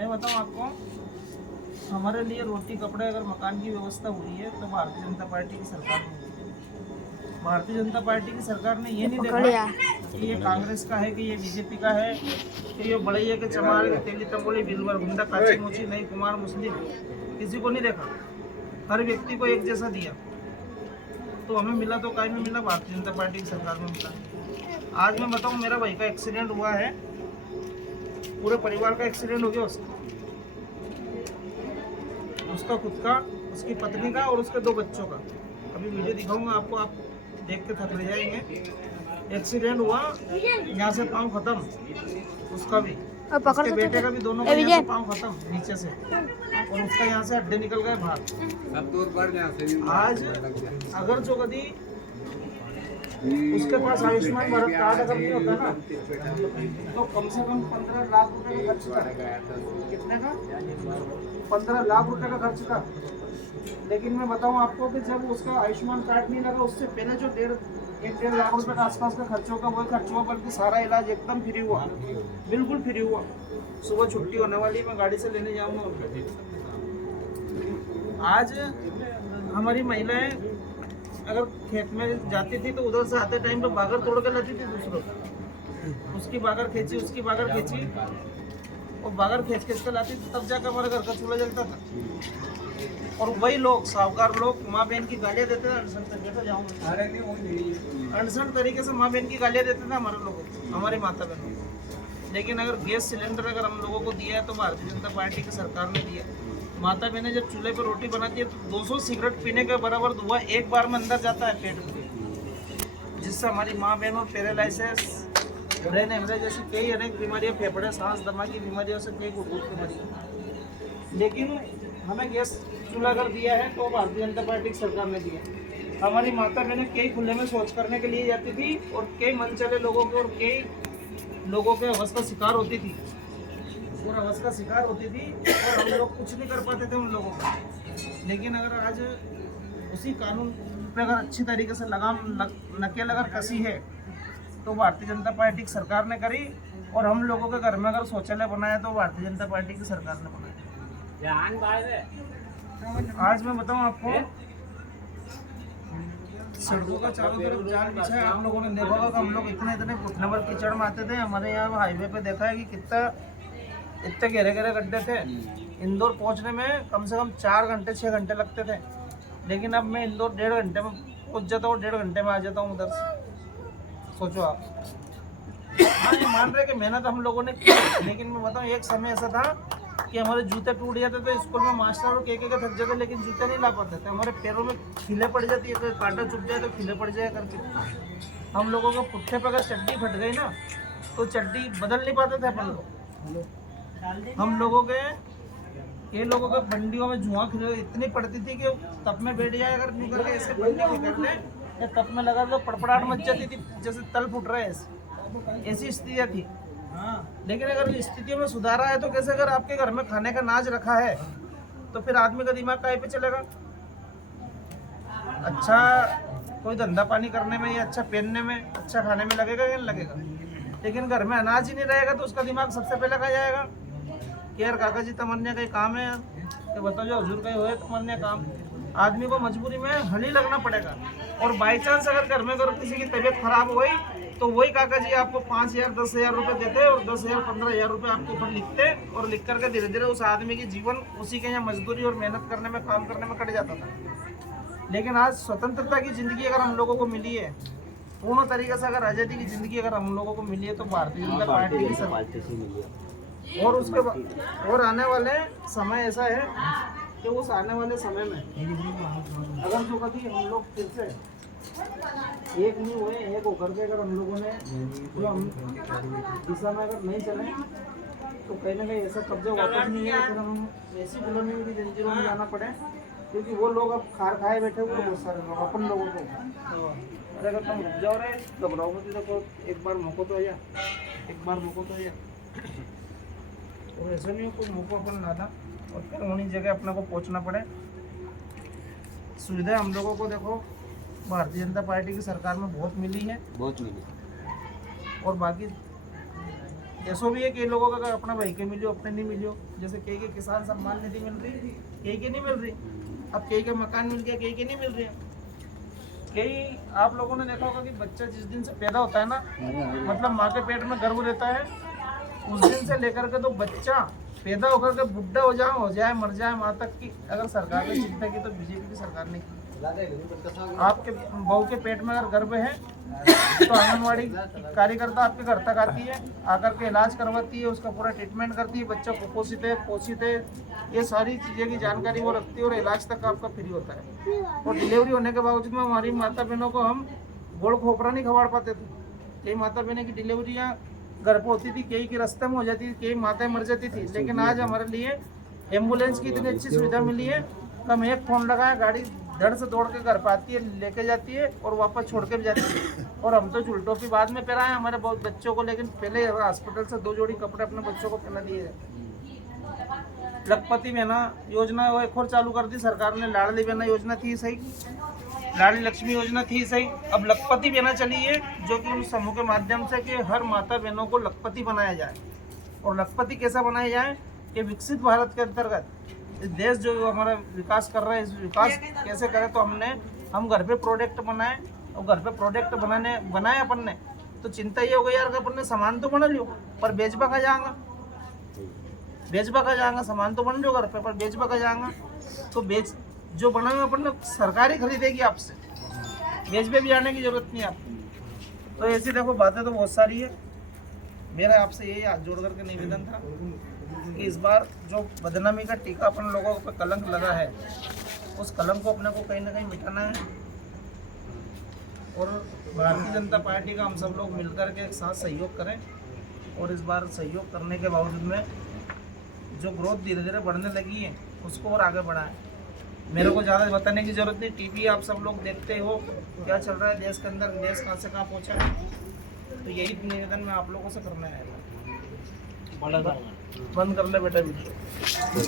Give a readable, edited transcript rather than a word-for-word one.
मैं बताऊं आपको, हमारे लिए रोटी कपड़े अगर मकान की व्यवस्था हुई है तो भारतीय जनता पार्टी की सरकार ने हुई है। भारतीय जनता पार्टी की सरकार ने ये नहीं देखा कि ये कांग्रेस का है कि ये बीजेपी का है कि ये बड़ैया के चमार के तेली तंबोली बिलवर गुंडा काची मुची नई कुमार मुस्लिम, किसी को नहीं देखा। हर व्यक्ति को एक जैसा दिया। तो हमें मिला तो काय में मिला, भारतीय जनता पार्टी की सरकार में मिला। आज मैं बताऊं, मेरा भाई का एक्सीडेंट हुआ है, पूरे परिवार का एक्सीडेंट हो गया उसका खुद का, उसकी पत्नी का और उसके 2 बच्चों का। अभी वीडियो दिखाऊंगा आपको, आप देख के थक जाएंगे। एक्सीडेंट हुआ, यहाँ से पाँव खत्म, उसका भी, उसके बेटे का भी, दोनों का यहाँ से पाँव खत्म नीचे से, और उसका यहाँ से हड्डी निकल गए बाहर। आज अगर जो कभी उसके पास आयुष्मान भारत कार्ड अगर नहीं होता ना तो कम से कम 15 लाख रुपए का खर्च था। कितने का? 15 लाख रुपए का खर्च था। लेकिन मैं बताऊं आपको कि जब उसका आयुष्मान कार्ड नहीं लगा, उससे पहले जो 1.5 लाख रुपए का आसपास का खर्च होगा वही खर्च हुआ, बल्कि सारा इलाज एकदम फ्री हुआ, बिल्कुल फ्री हुआ। सुबह छुट्टी होने वाली, मैं गाड़ी से लेने जाऊंगा। आज हमारी महिलाएं अगर खेत में जाती थी तो उधर से आते टाइम पे बागर तोड़ के लाती थी दूसरों, उसकी बागर खींची, उसकी बागर खींची, और बागर खींच खींच के लाती थी, तब जाकर हमारे घर का चूल्हा जलता था। और वही लोग, साहूकार लोग, माँ बहन की गालियाँ देते थे अनशन तरीके से, जाऊँगा अनशन तरीके से माँ बहन की गालियाँ देते थे हमारे लोगों को, हमारी माता बहनों को। लेकिन अगर गैस सिलेंडर अगर हम लोगों को दिया है तो भारतीय जनता पार्टी की सरकार ने दिया। माता बहनें जब चूल्हे पर रोटी बनाती है तो 200 सिगरेट पीने के बराबर धुआं एक बार में अंदर जाता है पेट में, जिससे हमारी माँ बहनों पैरालाइसिस, ब्रेन हेमरेज जैसी कई अनेक बीमारियां, फेफड़े, सांस, दमा की बीमारियों से कई गुट बीमारी। लेकिन हमें गैस चूल्हा अगर दिया है तो भारतीय जनता पार्टी की सरकार ने दिया। हमारी माता बहनें कई खुले में शौच करने के लिए जाती थी और कई मनचले लोगों के और कई लोगों के हवस का शिकार होती थी, और हवस का शिकार होती थी, और हम लोग कुछ नहीं कर पाते थे उन लोगों का। लेकिन अगर आज उसी कानून पे अगर अच्छी तरीके से लगाम नकेल अगर कसी है तो भारतीय जनता पार्टी की सरकार ने करी, और हम लोगों के घर में अगर शौचालय बनाया तो भारतीय जनता पार्टी की सरकार ने बनाया। आज मैं बताऊं आपको, सड़कों का चारों तरफ जाल बिछा है। आप लोगों ने देखा होगा कि हम लोग इतने घुटने पर कीचड़ में आते थे। हमारे यहाँ हाईवे पे देखा है कि कितना इतने गहरे गहरे गड्ढे थे। इंदौर पहुंचने में कम से कम 4 घंटे 6 घंटे लगते थे, लेकिन अब मैं इंदौर 1.5 घंटे में पहुंच जाता हूँ, 1.5 घंटे में आ जाता हूँ उधर से। सोचो आप। हाँ, ये मान रहे कि मेहनत हम लोगों ने की, लेकिन मैं बताऊँ एक समय ऐसा था कि हमारे जूते टूट जाते थे स्कूल में, मास्टर लोग एक थक जाते, लेकिन जूते नहीं ला पाते थे। हमारे पैरों में खिले पड़ जाती है, कांटा चुभ जाए तो खिले पड़ जाए करके। हम लोगों को पुट्ठे पर अगर चड्डी फट गई ना तो चड्डी बदल नहीं पाते थे अपन लोग। हम लोगों के, ये लोगों के बंडियों में धुआं इतनी पड़ती थी कि तप में बैठ जाए अगर नहीं करके ऐसे बंडी कर ले, या तप में लगा तो पड़पड़ाहट मच जाती थी, जैसे तल फुट रहे हैं, ऐसी स्थितियाँ थी। लेकिन अगर स्थितियों में सुधार है तो कैसे, अगर आपके घर में खाने का नाज रखा है तो फिर आदमी का दिमाग काहे पे चलेगा? अच्छा कोई धंधा पानी करने में या अच्छा पहनने में, अच्छा खाने में लगेगा या नहीं लगेगा? लेकिन घर में अनाज ही नहीं रहेगा तो उसका दिमाग सबसे पहले कहाँ जाएगा कि यार काका जी तमन्या का काम है, तो बताओ जो हजूर का हुए तमन्या काम। आदमी को मजबूरी में हल ही लगना पड़ेगा। और बाई चांस अगर घर में अगर किसी की तबीयत खराब हो गई तो वही काका जी आपको 5,000 10,000 रुपये देते और 10,000 15,000 रुपये आपके ऊपर लिखते, और लिख करके धीरे धीरे उस आदमी की जीवन उसी के यहाँ मजदूरी और मेहनत करने में, काम करने में कट जाता था। लेकिन आज स्वतंत्रता की जिंदगी अगर हम लोगों को मिली है, पूर्ण तरीके से अगर आज़ादी की जिंदगी अगर हम लोगों को मिली है तो भारतीय जनता पार्टी की सरकार। और उसके बाद और आने वाले समय ऐसा है कि उस आने वाले समय में अगर जो कभी हम लोग फिर से एक नहीं हुए, एक होकर के अगर हम लोगों ने जो हम दिशा में अगर नहीं चले तो कहीं ना कहीं ऐसा कब्जा वापस नहीं है, फिर हम ऐसी गुलामी की जंजीरों में जाना पड़े। क्योंकि वो लोग अब खार खाए बैठे हुए बहुत सारे लोग अपन लोगों को। अरे अगर तुम रुक जाओ रहे घबराओ मत, देखो एक बार मौका तो आया, एक बार मौका तो आया, और ऐसा नहीं हो कोई मौका अपन ना था और फिर उन्हीं जगह अपने को पहुंचना पड़े। सुविधा हम लोगों को देखो भारतीय जनता पार्टी की सरकार में बहुत मिली है, बहुत मिली। और बाकी ऐसा भी है कि लोगों का अगर अपना भाई के मिलियो अपने नहीं मिलियो, जैसे कई के किसान सम्मान निधि मिल रही, कई के नहीं मिल रही। अब कई के मकान मिल गया, कई के नहीं मिल रही। कई आप लोगों ने देखा होगा कि बच्चा जिस दिन से पैदा होता है ना, मतलब माँ के पेट में गर्भ रहता है, उस दिन से लेकर के तो बच्चा पैदा होकर के बुढ़ा हो जाए मर जाए माँ तक की अगर सरकार ने चिंता की तो बीजेपी की सरकार ने की। आपके बहू के पेट में अगर गर्भ है तो आंगनवाड़ी कार्यकर्ता आपके घर तक आती है, आकर के इलाज करवाती है, उसका पूरा ट्रीटमेंट करती है, बच्चा कुपोषित है पोषित है, ये सारी चीज़ें की जानकारी वो रखती है और इलाज तक आपका फ्री होता है। और डिलीवरी होने के बावजूद में हमारी माता बहनों को हम गोड़ खोपरा नहीं खवाड़ पाते थे। कई माता बहनों की डिलीवरियाँ घर पर होती थी, कई की रास्ते में हो जाती थी, कई माताएं मर जाती थी। लेकिन आज हमारे लिए एम्बुलेंस की इतनी अच्छी सुविधा मिली है कि हम एक फ़ोन लगाए, गाड़ी धड़ से दौड़ के घर पर आती है, लेके जाती है और वापस छोड़ के भी जाती है। और हम तो चुलटों की बाद में पहनाए हमारे बहुत बच्चों को, लेकिन पहले हॉस्पिटल से 2 जोड़ी कपड़े अपने बच्चों को पहना दिए जाते। लखपति बहना योजना वो एक और चालू कर दी सरकार ने। लाडली बहना योजना थी सही, लाडली लक्ष्मी योजना थी सही, अब लखपति बहना चली है, जो कि उन समूह के माध्यम से कि हर माता बहनों को लखपति बनाया जाए। और लखपति कैसा बनाया जाए कि विकसित भारत के अंतर्गत इस देश जो हमारा विकास कर रहा है, इस विकास कैसे करें, तो हम घर पे प्रोडक्ट बनाए। और घर पे प्रोडक्ट बनाए अपन ने, तो चिंता ये हो गई यार कि अपन ने सामान तो बना लियो पर बेचबा का जाएगा, सामान तो बन लियो घर पे पर बेचबा का जाएगा। तो जो बनाएंगे अपन ने सरकार ही खरीदेगी आपसे, बेचबे भी जाने की जरूरत नहीं आपको। तो ऐसी देखो बातें तो बहुत सारी है। मेरा आपसे यही हाथ जोड़ करके निवेदन था कि इस बार जो बदनामी का टीका अपन लोगों पर कलंक लगा है, उस कलंक को अपने को कहीं ना कहीं मिटाना है। और भारतीय जनता पार्टी का हम सब लोग मिलकर के एक साथ सहयोग करें और इस बार सहयोग करने के बावजूद में जो ग्रोथ धीरे धीरे बढ़ने लगी है उसको और आगे बढ़ाएं। मेरे को ज़्यादा बताने की ज़रूरत नहीं, टीवी आप सब लोग देखते हो क्या चल रहा है देश के अंदर, देश कहाँ से कहाँ पहुँचा है। तो यही निवेदन मैं आप लोगों से करना है। बंद कर ले बेटा वीडियो।